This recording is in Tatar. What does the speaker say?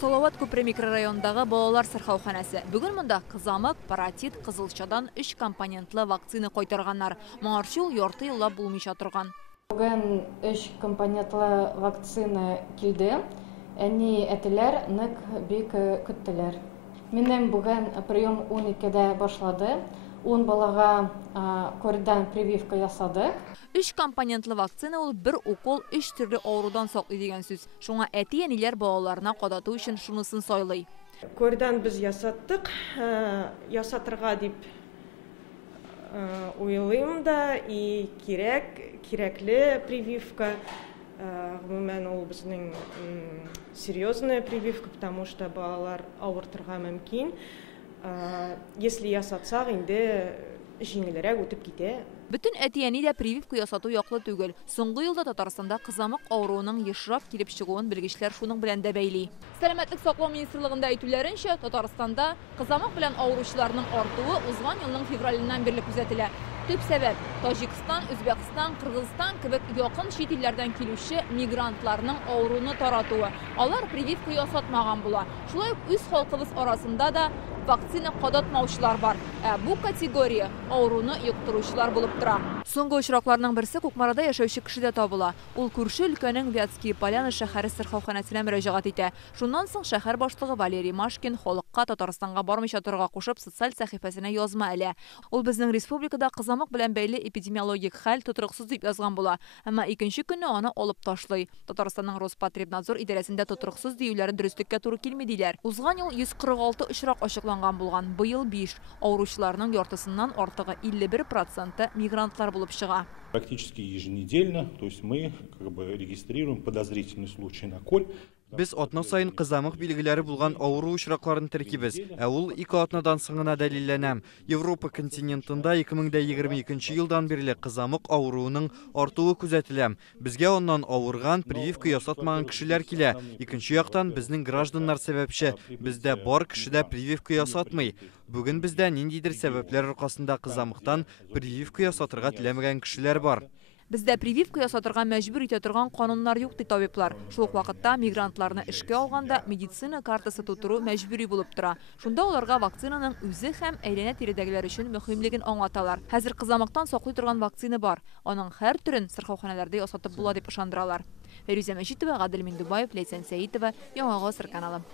Салават Көпре микрорайондағы балалар сырхауханасы. Бүгін мұнда қызамық, паратит, қызылшадан 3 компонентлі вакцина қойтырғанар. Маңаршыл yorты йылла булмыйша тұрған. Бүгін 3 компонентлі вакцина келді. Әні әтілер нық бек күттілер. Менің бүгін прием 12-де башлады. 10 балаға кордан прививка ясадық. 3 компонентлі вакцина ол бір укол 3 түрлі аурудан соқлы деген сөз. Шоңа әти әнелер балаларына қодату үшін шунысын сойлай. Кордан біз ясаттық, ясатырға деп ойлайым да, и кереклі прививка. Ғымымен ол біздің серьезная прививка, потому что балалар ауыртырға мүмкін. Если ясатсақ, енді жеңілірек өтіп кете. Bütün әтияни дә прививка ясату яклы түгел. Соңгы елда Татарстанда кызамык авыруының ешрап килеп чыгуын белгечләр шуның белән дә бәйли. Сәламәтлек саклау министрлыгында әйтүләренчә, Татарстанда кызамык белән авыручыларның артуы узган елның февралыннан бирле күзәтелә. Төп сәбәп Таҗикстан, Үзбәкстан, Кыргызстан кебек якын чит илләрдән килүче мигрантларның авыруны таратуы. Алар прививка ясатмаган була. Шулай ук үз халкыбыз арасында да вакцина кадатмаучылар бар. Бу категория авыруны юктыручылар булып тора. Соңгы очракларның берсе Кукмарада яшәүче кешедә табыла. Ул күрше өлкәнең Вятские Поляны шәһәре сырхауханәсенә мөрәҗәгать итә. Шуннан соң шәһәр башлыгы Валерий Машкин халыкка Татарстанга бармыйча торырга кушып социаль сәхифәсенә язма әле. Ул безнең республикада кызамык белән бәйле эпидемиологик хәл тотрыксыз дип язган була. Әмма икенче көнне аны алып ташлый. Татарстанның Роспотребнадзор идарәсендә тотрыксыз диюләре дөреслеккә туры килми диләр. Узган ел 146 очрак ачыкланган булган. Быел 5. Авыручыларның яртысыннан артыгы 51% мигрантлар булып чыга. Практически еженедельно, то есть мы регистрируем подозрительный случай на коль. Biz атна сайын кызамык билгеләре булган авыру очракларын теркибез. Ул 2 атнадан соңына дәлилләнәм. Европа континентында 2022 елдан бирле кызамык авыруының артуы күзәтелә. Безгә оннан авырган, прививка ясатмаган кешеләр килә. Икенче яктан безнең гражданнар сәбәпче. Бездә бар кешедә прививка ясатмый. Бүген бездә ниндидер сәбәпләр аркасында кызамыктан прививка ясатырга теләмәгән кешеләр бар. Бездә прививка ясатырга мәҗбүр итә торган кануннар юк ди табиблар. Шул ук вакытта мигрантларны эшкә алганда медицина картасы тутыру мәҗбүри булып тора. Шунда уларга вакцинаның үзе һәм әйләнә-тирәдәгеләр өчен мөһимлеген аңлаталар. Хәзер кызамыктан саклый торган вакцина бар. Аның һәр төрен сырхауханәләрдә ясатып була дип ышандыралар. Фәрүзә Мәҗитова, Гадел Миндубаев, Ләйсән Сәитова, Яңа Гасыр каналы.